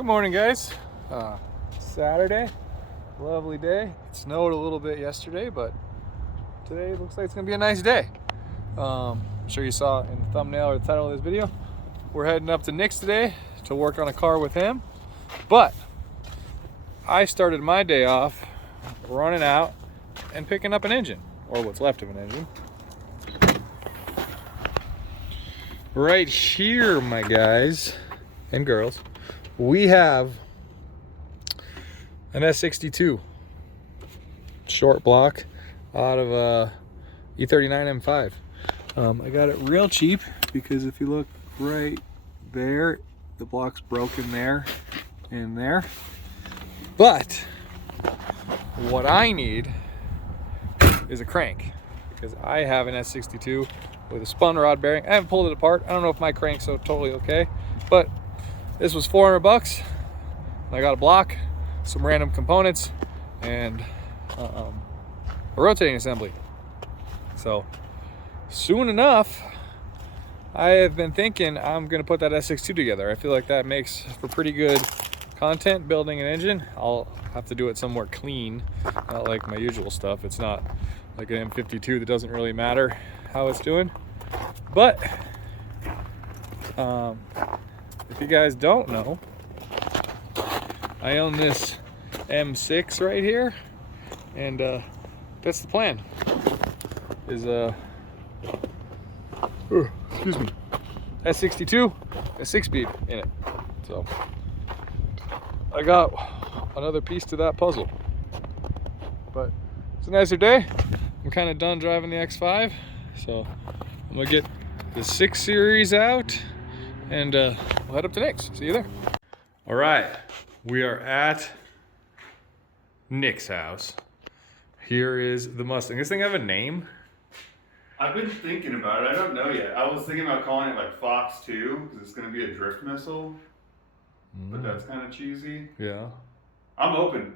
Good morning, guys. Saturday, lovely day. It snowed a little bit yesterday, but today looks like it's gonna be a nice day. I'm sure you saw in the thumbnail or the title of this video. We're heading up to Nick's today to work on a car with him, but I started my day off running out and picking up an engine, or what's left of an engine. Right here, my guys and girls, we have an S62 short block out of a E39 M5. I got it real cheap because if you look right there, the block's broken there and there. But what I need is a crank because I have an S62 with a spun rod bearing. I haven't pulled it apart. I don't know if my crank's so totally okay, but this was $400. I got a block, some random components, and a rotating assembly. So soon enough, I have been thinking I'm gonna put that S62 together. I feel like that makes for pretty good content building an engine. I'll have to do it somewhere clean, not like my usual stuff. It's not like an M52 that doesn't really matter how it's doing. But if you guys don't know, I own this M6 right here, and that's the plan. Is excuse me, S62, a 6-speed in it. So I got another piece to that puzzle. But it's a nicer day. I'm kind of done driving the X5, so I'm gonna get the 6 Series out and we'll head up to Nick's. See you there. All right, we are at Nick's house. Here is the Mustang. This thing have a name? I've been thinking about it. I don't know yet. I was thinking about calling it like Fox 2 because it's going to be a drift missile, but that's kind of cheesy. Yeah. I'm open.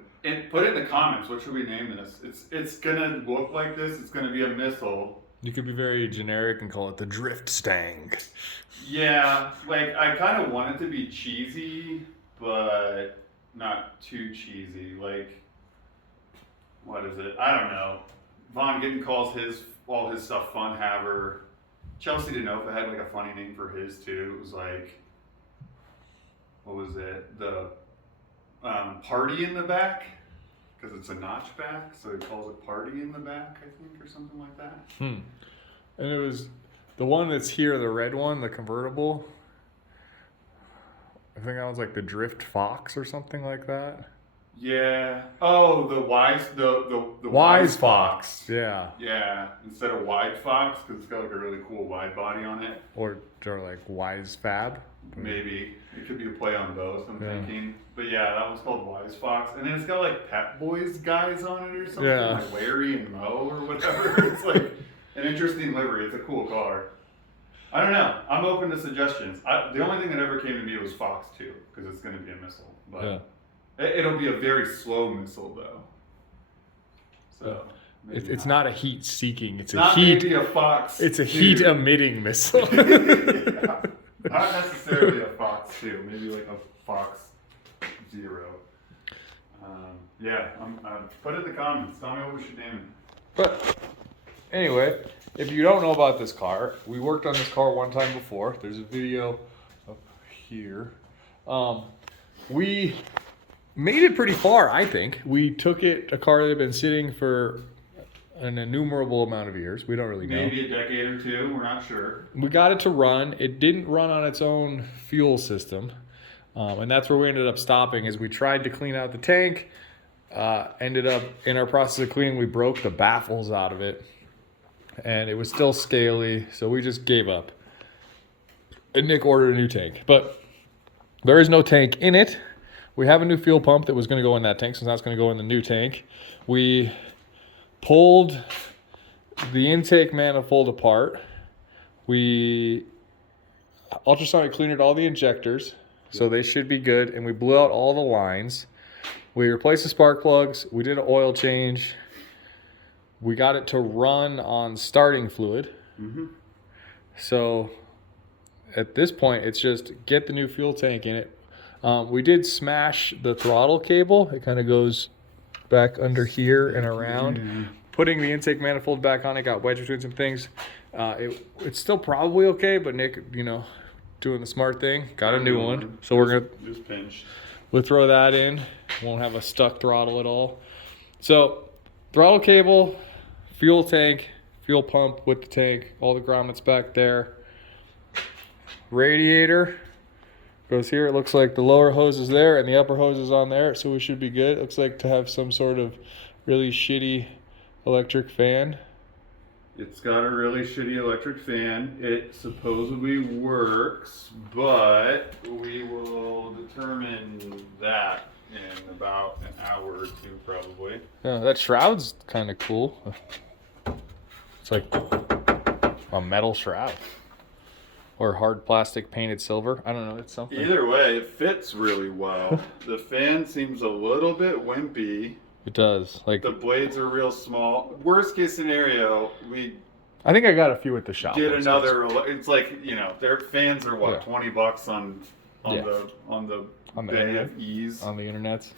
Put it in the comments. What should we name this? It's going to look like this. It's going to be a missile. You could be very generic and call it the Drift Stang. Yeah, like I kind of want it to be cheesy, but not too cheesy. Like, what is it? I don't know. Von Gittin calls all his stuff Fun Haver. Chelsea didn't know if it had like a funny name for his too. It was like, what was it? The Party in the Back, because it's a notchback, so he calls it Party in the Back, I think, or something like that. And it was the one that's here, the red one, the convertible. I think that was like the Drift Fox or something like that. Yeah. Oh, the Wise Fox. Yeah. Yeah. Instead of Wide Fox, because it's got like a really cool wide body on it. Or like Wise Fab. Maybe it could be a play on both. I'm thinking. But yeah, that one's called Wise Fox, and then it's got like Pep Boys guys on it or something, like Larry and Mo or whatever. It's like an interesting livery. It's a cool car. I don't know. I'm open to suggestions. The only thing that ever came to me was Fox 2, because it's going to be a missile, but. It'll be a very slow missile, though. So it's not a heat-seeking. It's not maybe a Fox. It's a heat-emitting missile. Yeah. Not necessarily a Fox 2. Maybe like a Fox 0. Yeah. Put it in the comments. Tell me what we should name it. But anyway, if you don't know about this car, we worked on this car one time before. There's a video up here. We made it pretty far, I think. We took a car that had been sitting for an innumerable amount of years. We don't really know. Maybe a decade or two. We're not sure. We got it to run. It didn't run on its own fuel system. And that's where we ended up stopping, is we tried to clean out the tank. Ended up, in our process of cleaning, we broke the baffles out of it. And it was still scaly, so we just gave up. And Nick ordered a new tank. But there is no tank in it. We have a new fuel pump that was going to go in that tank, so that's going to go in the new tank. We pulled the intake manifold apart. We ultrasonic cleaned all the injectors, so they should be good, and we blew out all the lines. We replaced the spark plugs. We did an oil change. We got it to run on starting fluid. So at this point, it's just get the new fuel tank in it. We did smash the throttle cable. It kind of goes back under here and around. Yeah. Putting the intake manifold back on, it got wedged between some things. It's still probably okay, but Nick, doing the smart thing, got a new one. So we're gonna just pinch. We'll throw that in. Won't have a stuck throttle at all. So throttle cable, fuel tank, fuel pump with the tank, all the grommets back there. Radiator goes here. It looks like the lower hose is there and the upper hose is on there, so we should be good. It looks like to have some sort of really shitty electric fan. It's got a really shitty electric fan. It supposedly works, but we will determine that in about an hour or two, probably. Yeah, that shroud's kind of cool. It's like a metal shroud or hard plastic painted silver. I don't know. It's something. Either way, it fits really well. The fan seems a little bit wimpy. It does. Like the blades are real small. Worst case scenario, I think I got a few at the shop. get another. It's like their fans are Yeah. $20 on the Bay internet. of Ease. On the internets.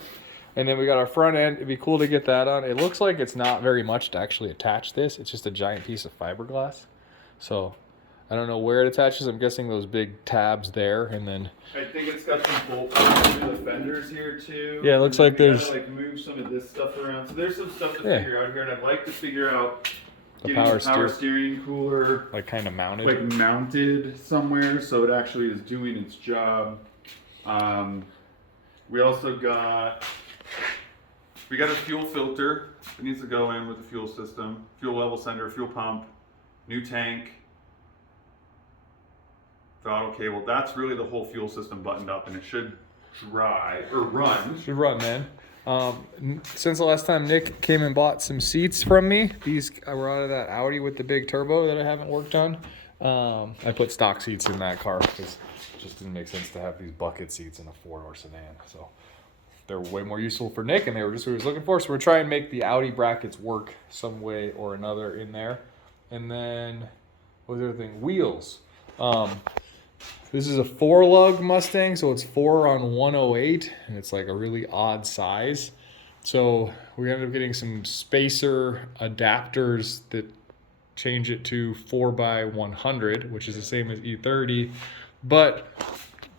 And then we got our front end. It'd be cool to get that on. It looks like it's not very much to actually attach this. It's just a giant piece of fiberglass. So I don't know where it attaches. I'm guessing those big tabs there, and then I think it's got some bolt through the fenders here too. Yeah, it looks like we there's gotta, move some of this stuff around. So there's some stuff to Yeah. figure out here, and I'd like to figure out the getting power the power steer, steering cooler like kind of mounted. like mounted somewhere so it actually is doing its job. We also got a fuel filter. It needs to go in with the fuel system, fuel level sender, fuel pump, new tank, throttle cable. That's really the whole fuel system buttoned up, and it should run. Should run, man. Since the last time Nick came and bought some seats from me, these were out of that Audi with the big turbo that I haven't worked on. I put stock seats in that car because it just didn't make sense to have these bucket seats in a four-door sedan. So they're way more useful for Nick, and they were just what he was looking for. So we're trying to make the Audi brackets work some way or another in there. And then what was the other thing? Wheels. This is a 4-lug Mustang, so it's 4 on 108, and it's like a really odd size. So we ended up getting some spacer adapters that change it to 4x100, which is the same as E30, but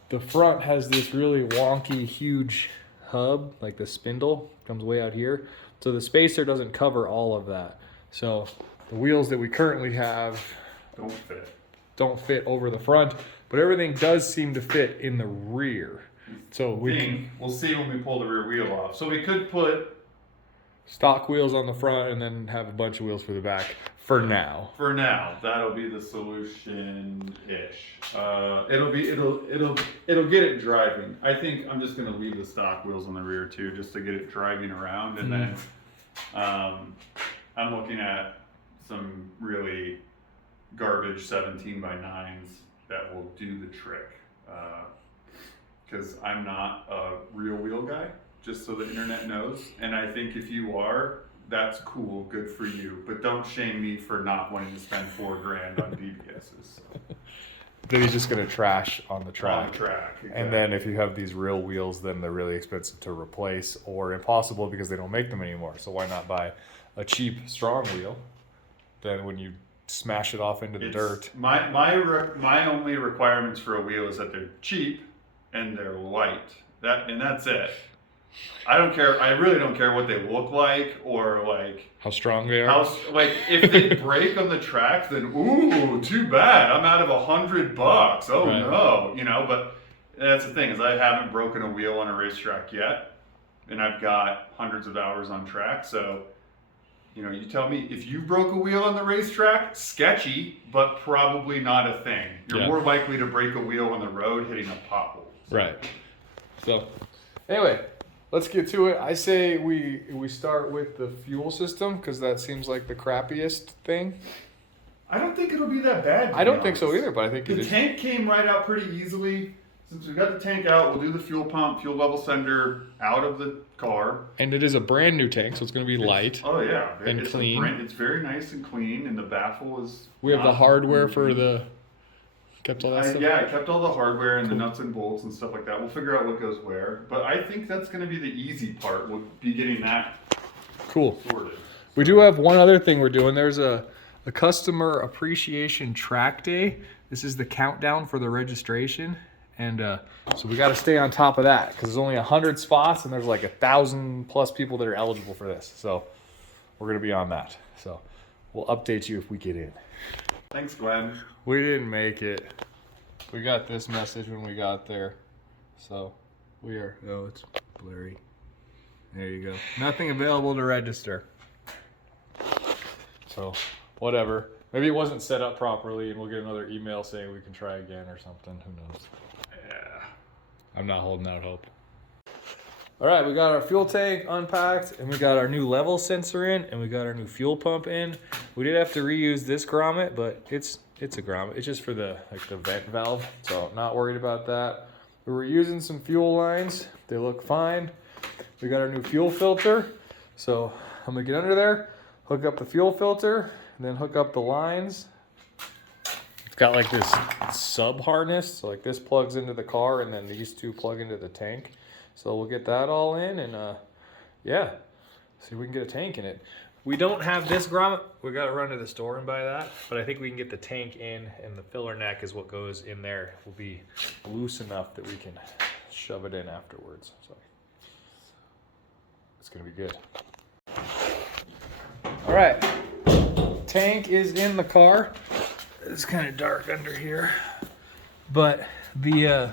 the front has this really wonky, huge hub, like the spindle comes way out here. So the spacer doesn't cover all of that. So the wheels that we currently have don't fit over the front, but everything does seem to fit in the rear. So we'll see when we pull the rear wheel off. So we could put stock wheels on the front and then have a bunch of wheels for the back for now. For now, that'll be the solution-ish. It'll get it driving. I think I'm just gonna leave the stock wheels on the rear too, just to get it driving around, and then I'm looking at some really garbage 17x9s that will do the trick. Because I'm not a real wheel guy, just so the internet knows. And I think if you are, that's cool, good for you. But don't shame me for not wanting to spend $4,000 on BBSs. Then he's just gonna trash on the track. On the track, exactly. And then if you have these real wheels, then they're really expensive to replace or impossible because they don't make them anymore. So why not buy a cheap, strong wheel? Then when you smash it off into the dirt. My only requirements for a wheel is that they're cheap and they're light. That's it. I don't care. I really don't care what they look like or like how strong they are. If they break on the track, then ooh, too bad. I'm out of $100. Oh right. No, But that's the thing is I haven't broken a wheel on a racetrack yet, and I've got hundreds of hours on track. So, you tell me if you broke a wheel on the racetrack, sketchy, but probably not a thing. You're more likely to break a wheel on the road hitting a pothole. So. Right. So, anyway. Let's get to it. I say we start with the fuel system because that seems like the crappiest thing. I don't think it'll be that bad. I don't think so either, but I think the tank came right out pretty easily. Since we got the tank out, we'll do the fuel pump, fuel level sender out of the car. And it is a brand new tank, so it's going to be light. Oh yeah, and clean. It's very nice and clean, and the baffle is. We have the hardware for the Kept all that stuff? Yeah, I kept all the hardware and the nuts and bolts and stuff like that. We'll figure out what goes where. But I think that's going to be the easy part. We'll be getting that Cool. sorted. We do have one other thing we're doing. There's a customer appreciation track day. This is the countdown for the registration. And so we got to stay on top of that because there's only 100 spots and there's like 1,000+ people that are eligible for this. So we're going to be on that. So we'll update you if we get in. Thanks, Glenn. We didn't make it. We got this message when we got there. So we are, oh, it's blurry. There you go. Nothing available to register. So whatever. Maybe it wasn't set up properly and we'll get another email saying we can try again or something. Who knows? Yeah. I'm not holding out hope. All right, we got our fuel tank unpacked and we got our new level sensor in and we got our new fuel pump in. We did have to reuse this grommet, but it's a grommet. It's just for the vent valve, so not worried about that. We were using some fuel lines. They look fine. We got our new fuel filter. So I'm gonna get under there, hook up the fuel filter, and then hook up the lines. It's got like this sub harness, so like this plugs into the car and then these two plug into the tank. So we'll get that all in and yeah, see if we can get a tank in it. We don't have this grommet. We got to run to the store and buy that, but I think we can get the tank in and the filler neck is what goes in there. Will be loose enough that we can shove it in afterwards. So it's gonna be good. All right, tank is in the car. It's kind of dark under here, but the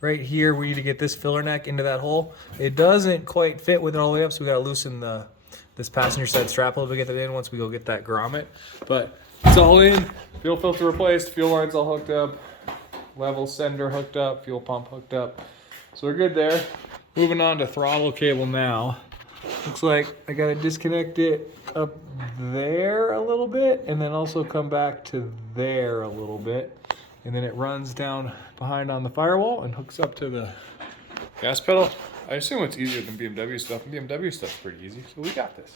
right here we need to get this filler neck into that hole. It doesn't quite fit with it all the way up, so we got to loosen this passenger side strap a little bit to get that in once we go get that grommet. But it's all in. Fuel filter replaced, fuel lines all hooked up, level sender hooked up, fuel pump hooked up. So we're good there. Moving on to throttle cable now. Looks like I gotta disconnect it up there a little bit and then also come back to there a little bit. And then it runs down behind on the firewall and hooks up to the gas pedal. I assume it's easier than BMW stuff. BMW stuff's pretty easy, so we got this.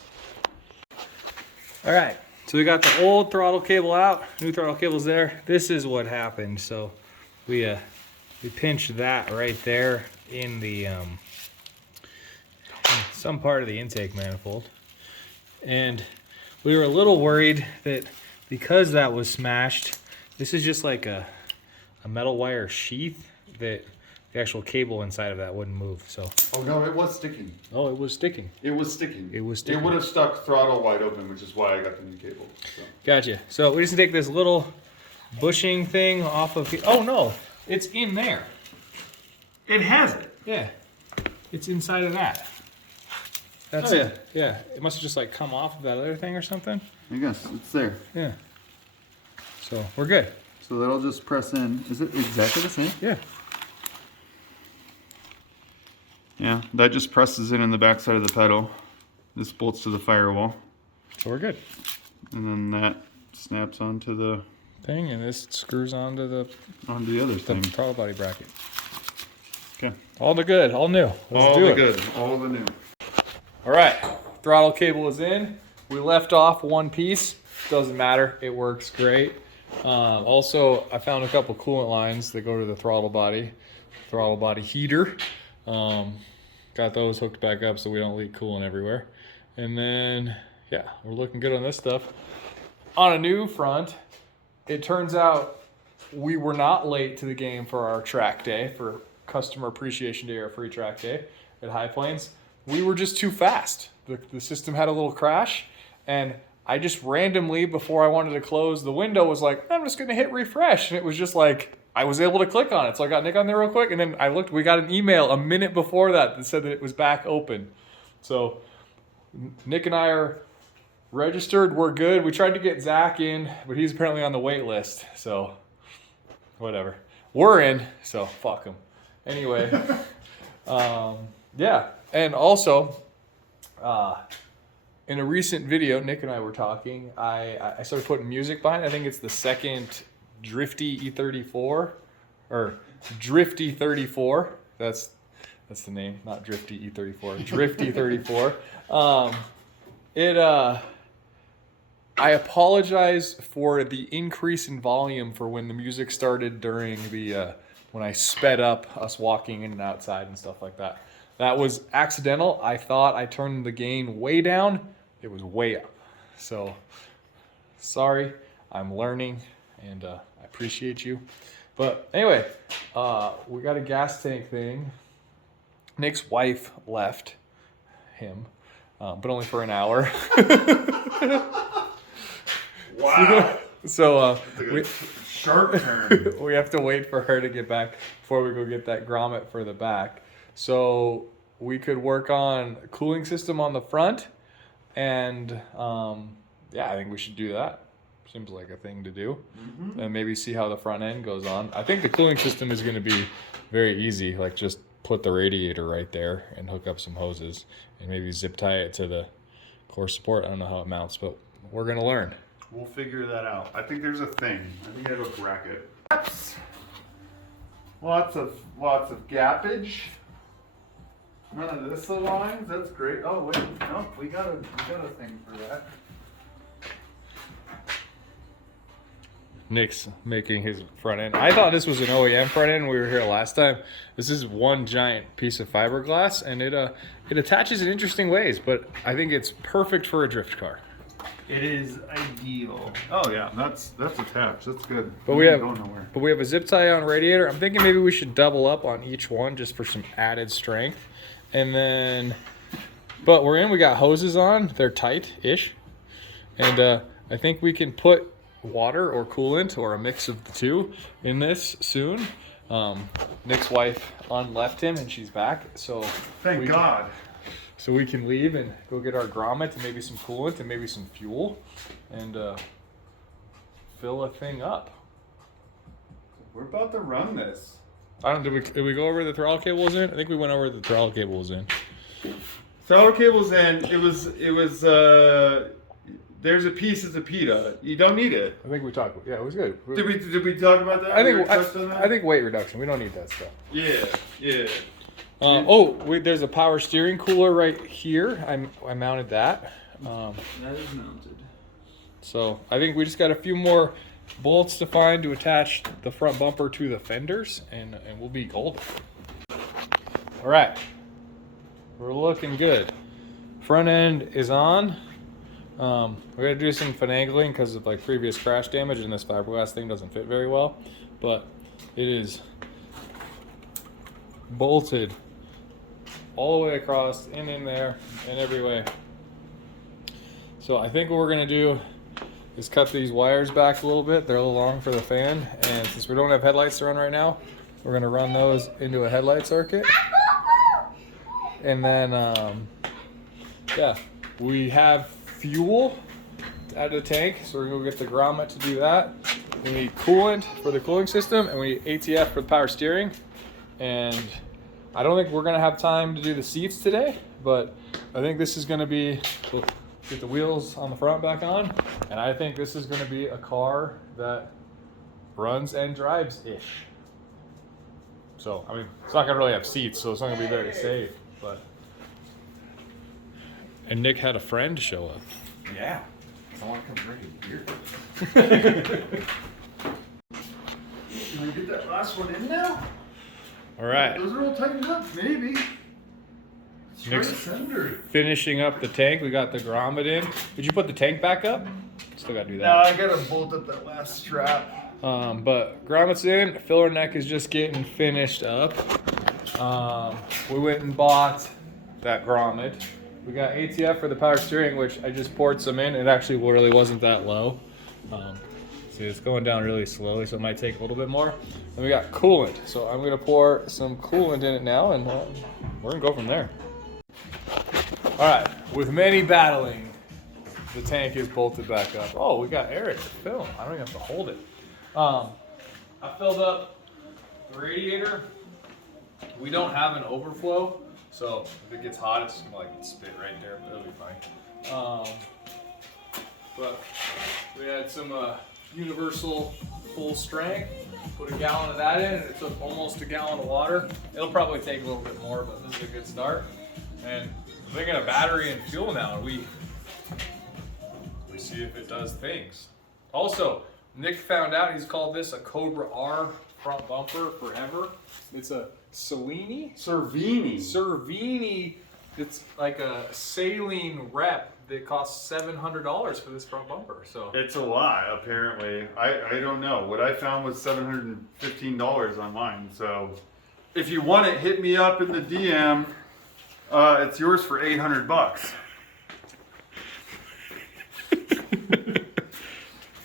All right, so we got the old throttle cable out, new throttle cable's there. This is what happened. So we pinched that right there in the some part of the intake manifold. And we were a little worried that because that was smashed, this is just like a metal wire sheath that the actual cable inside of that wouldn't move. So. Oh no, it was sticking. Oh, it was sticking. It was sticking. It was sticking. It would have stuck throttle wide open, which is why I got the new cable. So. Gotcha. So we just take this little bushing thing off of. Oh no, it's in there. It has it. Yeah, it's inside of that. That's it. Yeah, it must have just like come off of that other thing or something. I guess it's there. Yeah. So we're good. So that'll just press in. Is it exactly the same? Yeah. Yeah, that just presses in the back side of the pedal. This bolts to the firewall. So we're good. And then that snaps onto the thing, and this screws onto the other thing. The throttle body bracket. Okay. All the good, all new. Let's do it. Good, all the new. All right, throttle cable is in. We left off one piece. Doesn't matter, it works great. Also, I found a couple coolant lines that go to the throttle body heater. Got those hooked back up so we don't leak coolant everywhere. And then, yeah, we're looking good on this stuff. On a new front, it turns out we were not late to the game for our track day, for customer appreciation day or free track day at High Plains. We were just too fast. The system had a little crash, and I just randomly, before I wanted to close the window, was like, I'm just gonna hit refresh. And it was just like, I was able to click on it. So I got Nick on there real quick, and then I looked, we got an email a minute before that said that it was back open. So Nick and I are registered, we're good. We tried to get Zach in, but he's apparently on the wait list. So whatever. We're in, so fuck him. Anyway, yeah. And also, in a recent video, Nick and I were talking, I started putting music behind it. I think it's the second Drifty E34, or Drifty 34. That's the name, not Drifty E34. Drifty 34. I apologize for the increase in volume for when the music started during the when I sped up us walking in and outside and stuff like that. That was accidental. I thought I turned the gain way down. It was way up. So sorry, I'm learning, and I appreciate you. But anyway, we got a gas tank thing. Nick's wife left him, but only for an hour. Wow. So Sharp turn. we have to wait for her to get back before we go get that grommet for the back. So we could work on a cooling system on the front, and yeah, I think we should do that. Seems like a thing to do. Mm-hmm. And maybe see how the front end goes on. I think the cooling system is going to be very easy. Like just put the radiator right there and hook up some hoses and maybe zip tie it to the core support. I don't know how it mounts, but we're going to learn. We'll figure that out. I think there's a thing. I think I have a bracket. Lots of gappage. None of this aligns. That's great. Oh wait, no, we got a thing for that. Nick's making his front end. I thought this was an OEM front end when we were here last time. This is one giant piece of fiberglass, and it attaches in interesting ways, but I think it's perfect for a drift car. It is ideal. Oh yeah, that's attached. That's good. But we have a zip tie on radiator. I'm thinking maybe we should double up on each one just for some added strength. And then, but we got hoses on. They're tight-ish, and I think we can put water or coolant or a mix of the two in this soon. Nick's wife unleft him and she's back, so thank God. So we can leave and go get our grommet and maybe some coolant and maybe some fuel and fill a thing up. We're about to run this. Did we go over the throttle cables in? I think we went over the throttle cables in. Throttle cables in. It was there's a piece of the PETA. You don't need it. I think we talked. Yeah, it was good. Did we talk about that? I think weight reduction. We don't need that stuff. Yeah. There's a power steering cooler right here. I mounted that. That is mounted. So I think we just got a few more bolts to find to attach the front bumper to the fenders, and we'll be golden. All right, we're looking good. Front end is on. We're gonna do some finagling because of like previous crash damage, and this fiberglass thing doesn't fit very well, but it is bolted all the way across, in there, and every way. So I think what we're gonna do is cut these wires back a little bit. They're a little long for the fan, and since we don't have headlights to run right now, we're gonna run those into a headlight circuit. And then, yeah, we have fuel out of the tank, so we're gonna go get the grommet to do that. We need coolant for the cooling system, and we need ATF for the power steering. And I don't think we're gonna have time to do the seats today, but I think this is gonna be, we'll get the wheels on the front back on, and I think this is gonna be a car that runs and drives-ish. So, I mean, it's not gonna really have seats, so it's not gonna be very safe, but. And Nick had a friend show up. Yeah. Someone come drink a beer. Can we get that last one in now? All right. Those are all tightened up, maybe. Nick's finishing up the tank. We got the grommet in. Did you put the tank back up? Still gotta do that. No, I gotta bolt up that last strap. But grommet's in. Filler neck is just getting finished up. We went and bought that grommet. We got ATF for the power steering, which I just poured some in. It actually really wasn't that low. See, it's going down really slowly, so it might take a little bit more. And we got coolant. So I'm gonna pour some coolant in it now, and we're gonna go from there. All right, with many battling, the tank is bolted back up. Oh, we got air to fill. I don't even have to hold it. I filled up the radiator. We don't have an overflow, so if it gets hot, it's just gonna like spit right there, but it'll be fine. But we had some universal full strength. Put a gallon of that in, and it took almost a gallon of water. It'll probably take a little bit more, but this is a good start. And I'm thinking of battery and fuel now. We see if it does things. Also, Nick found out he's called this a Cobra R front bumper forever. It's a Cervini. It's like a saline rep that costs $700 for this front bumper. So it's a lot, apparently. I don't know. What I found was $715 online. So if you want it, hit me up in the DM. It's yours for $800.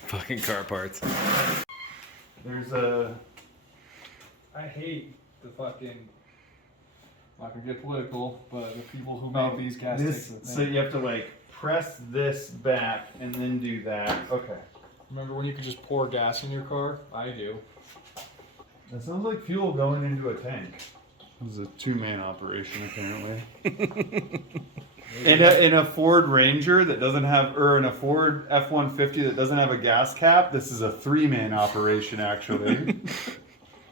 fucking car parts. There's a. I hate the fucking. I'm not gonna get political, but the people who make these gas tanks. So you have to like press this back and then do that. Okay. Remember when you could just pour gas in your car? I do. That sounds like fuel going into a tank. This is a two-man operation, apparently. in a Ford Ranger that doesn't have, or in a Ford F-150 that doesn't have a gas cap, this is a three-man operation, actually.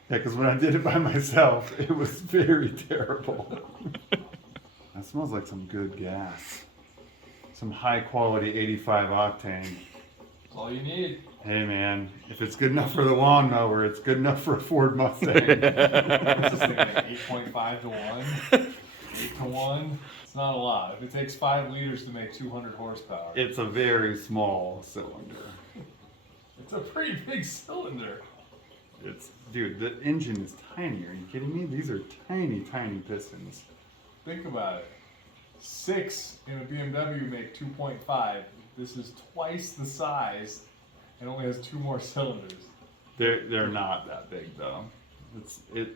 Yeah, because when I did it by myself, it was very terrible. That smells like some good gas. Some high-quality 85 octane. That's all you need. Hey man, if it's good enough for the lawnmower, it's good enough for a Ford Mustang. What's this thing, like 8.5 to 1? 8 to 1? It's not a lot. If it takes 5 liters to make 200 horsepower. It's a very small cylinder. It's a pretty big cylinder. Dude, the engine is tiny. Are you kidding me? These are tiny, tiny pistons. Think about it. 6 in a BMW make 2.5. This is twice the size and only has 2 more cylinders. They're not that big though.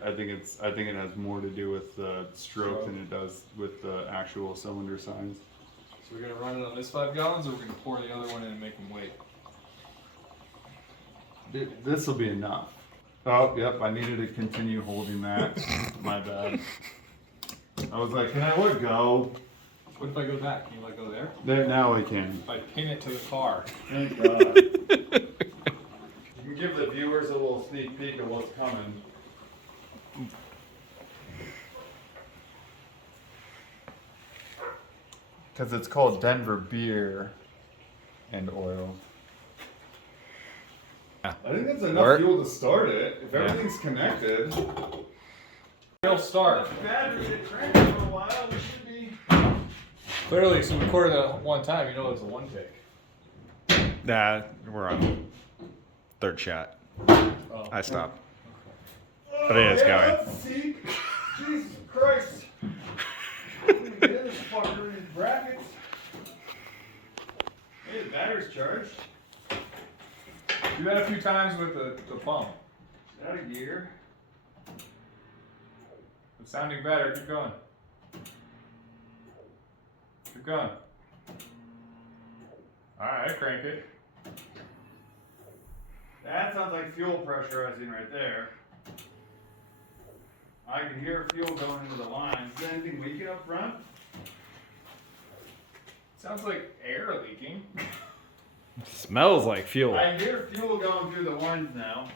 I think it has more to do with the stroke than it does with the actual cylinder size. So we're gonna run it on this 5 gallons, or we're gonna pour the other one in and make them wait. This will be enough. Oh, yep. I needed to continue holding that. My bad. I was like, can I let go? What if I go back? Can you let go there? Now I can. If I pin it to the car. Thank God. You can give the viewers a little sneak peek of what's coming. Because it's called Denver beer and oil. I think that's enough fuel to start it. If everything's connected. It'll start. Battery to crank for a while. We should be. Clearly, so we recorded that one time. You know it was a one take. Nah, we're on third shot. Oh. I stopped. But it is going. Let's see. Jesus Christ. I'm gonna get this fucker in his brackets. Hey, the battery's charged. Do that a few times with the pump. Is that a gear? It's sounding better. Keep going. Keep going. Alright, crank it. That sounds like fuel pressurizing right there. I can hear fuel going into the lines. Is there anything leaking up front? Sounds like air leaking. Smells like fuel. I hear fuel going through the orange now.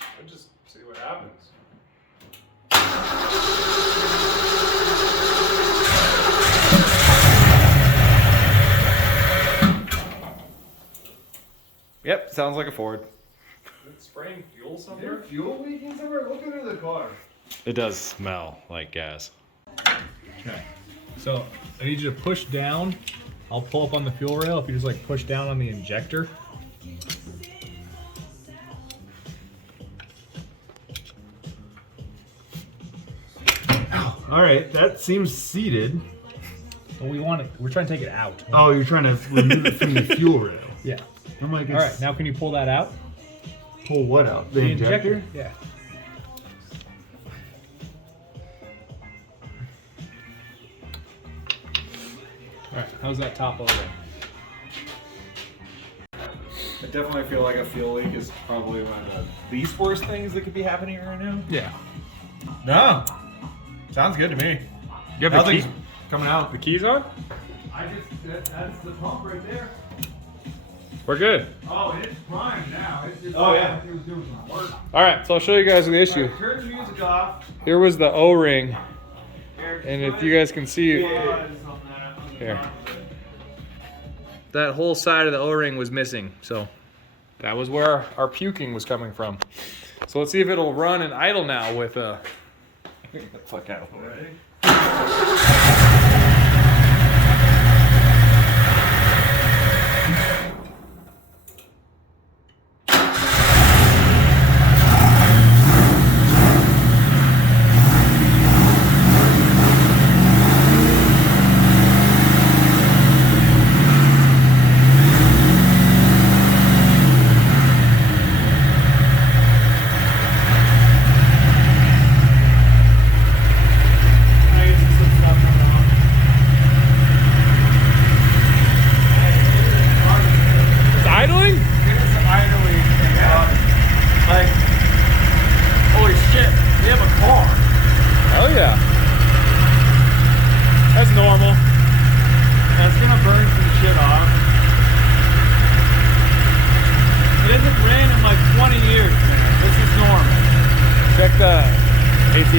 I'll just see what happens. Yep, sounds like a Ford. Is it spraying fuel Is there somewhere? fuel leaking somewhere? Look under the car. It does smell like gas. Okay. So I need you to push down. I'll pull up on the fuel rail if you just like push down on the injector. All right, that seems seated. But we're trying to take it out. Oh, you're trying to remove it from the fuel rail. Yeah. I'm like, All right, now can you pull that out? pull what out? The injector? Yeah. All right, how's that top over? I definitely feel like a fuel leak is probably one of the least worst things that could be happening right now. Yeah. No. Sounds good to me. You have the Nothing's key? coming out. The keys on? That's the pump right there. We're good. Oh, it's primed now. It's just Oh, yeah. It was doing some work. All right, so I'll show you guys the issue. Turn the music off. Here was the O-ring. Here, And if you guys can see here, that whole side of the O-ring was missing. So that was where our puking was coming from. So let's see if it'll run and idle now with a. Get the fuck out of the way.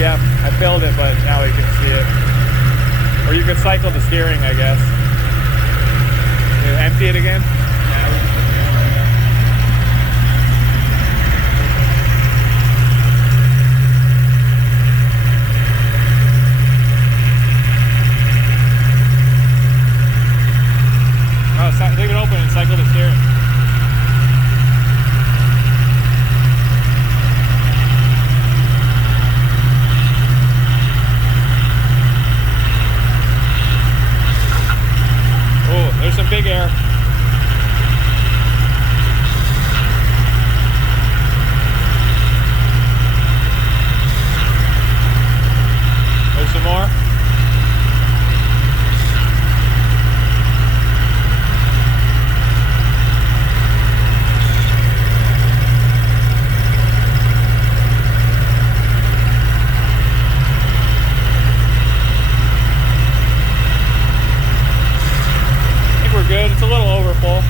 I filled it, but now we can see it. Or you could cycle the steering, I guess. You empty it again? Oh, leave it open and cycle the steering. There's some big air. There's some more. Good. It's a little overfull.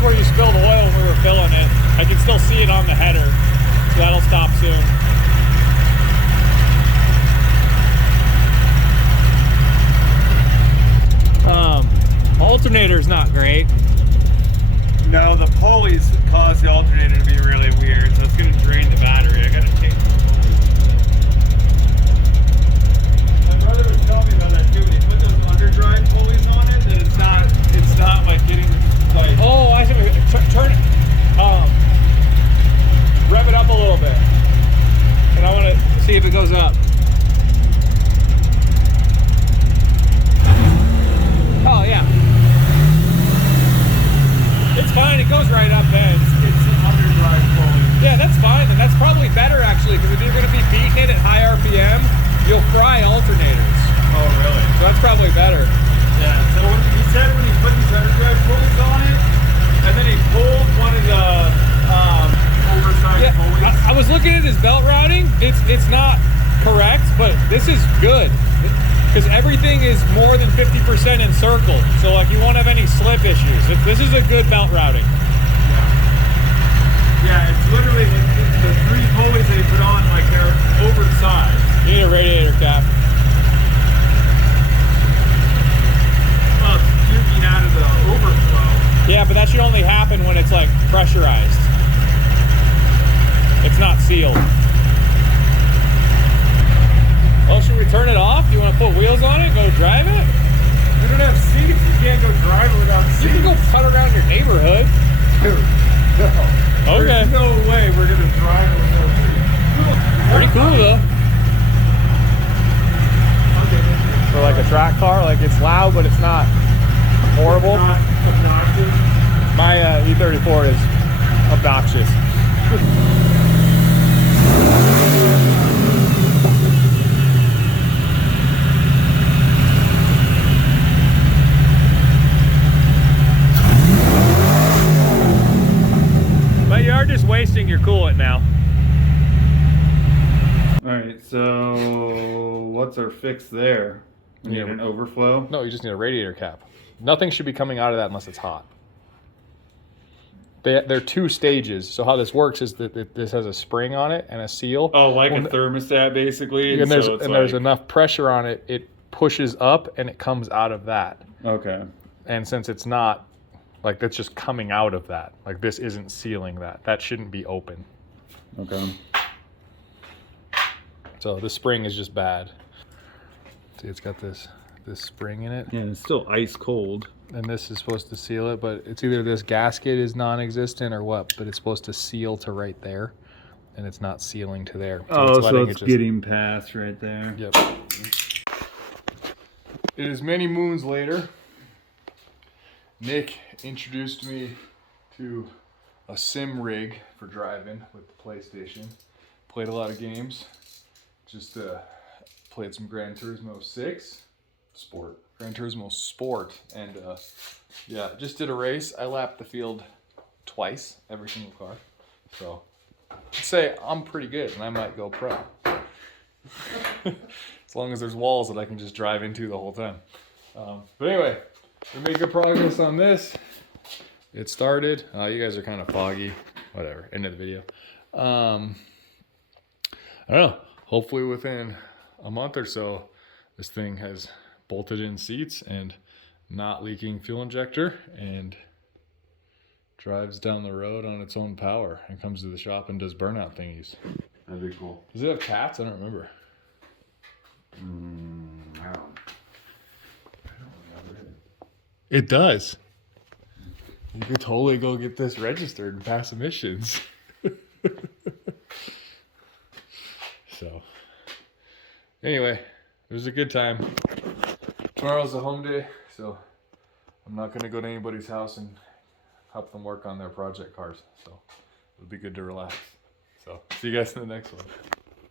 Where you spilled oil when we were filling it. I can still see it on the header, so that'll stop soon. Alternator's not great. No, the pulleys cause the alternator to be really weird, so it's going to drain the battery. I got to take. My brother was telling me about that too. When you put those underdrive pulleys on it, that it's not like getting like. Oh, I see. Turn it. Rev it up a little bit, and I want to see if it goes up. Oh yeah. It's fine. It goes right up then. It's an underdrive pulley. Yeah, that's fine. And that's probably better actually, because if you're going to be beating it at high RPM, you'll fry alternators. Oh, really? So that's probably better. Yeah. So he said when he put these underdrive pulleys on it, and then he pulled one of the oversized pulleys. I was looking at his belt routing. It's not correct, this is good because everything is more than 50% encircled. So like you won't have any slip issues. This is a good belt routing. Yeah, it's literally the 3 pulleys they put on, like they're oversized. You need a radiator cap. Well, it's puking out of the overflow. Yeah, but that should only happen when it's like pressurized. It's not sealed. Well, should we turn it off? Do you want to put wheels on it? Go drive it? We don't have seats. You can't go drive it without seats. You can go putt around your neighborhood. Dude, no. Okay. There's no way we're gonna drive it with no seats. Pretty cool though. For like a track car, like it's loud, but it's not horrible. Not obnoxious. My E34 is obnoxious. But you are just wasting your coolant now. Alright, so what's our fix there? We need an overflow? No, you just need a radiator cap. Nothing should be coming out of that unless it's hot. They're 2 stages. So how this works is that this has a spring on it and a seal. Oh, like a thermostat basically? And there's enough pressure on it, it pushes up and it comes out of that. Okay. And since it's not, like that's just coming out of that. Like this isn't sealing that. That shouldn't be open. Okay. So the spring is just bad. See, it's got this spring in it. Yeah, it's still ice cold. And this is supposed to seal it, but it's either this gasket is non-existent or what, but it's supposed to seal to right there, and it's not sealing to there. So it's getting past right there. Yep. It is many moons later. Nick introduced me to a sim rig for driving with the PlayStation. Played a lot of games. Just played some Gran Turismo 6 Sport. Gran Turismo Sport, and yeah, just did a race. I lapped the field twice, every single car. So I'd say I'm pretty good, and I might go pro. As long as there's walls that I can just drive into the whole time. But anyway, we made good progress on this. It started. You guys are kind of foggy. Whatever. End of the video. I don't know. Hopefully within a month or so, this thing has bolted in seats and not leaking fuel injector and drives down the road on its own power and comes to the shop and does burnout thingies. That'd be cool. Does it have cats? I don't remember. I don't remember it. It does. You could totally go get this registered and pass emissions. So, anyway, it was a good time. Tomorrow's a home day, so I'm not going to go to anybody's house and help them work on their project cars. So, it'll be good to relax. So, see you guys in the next one.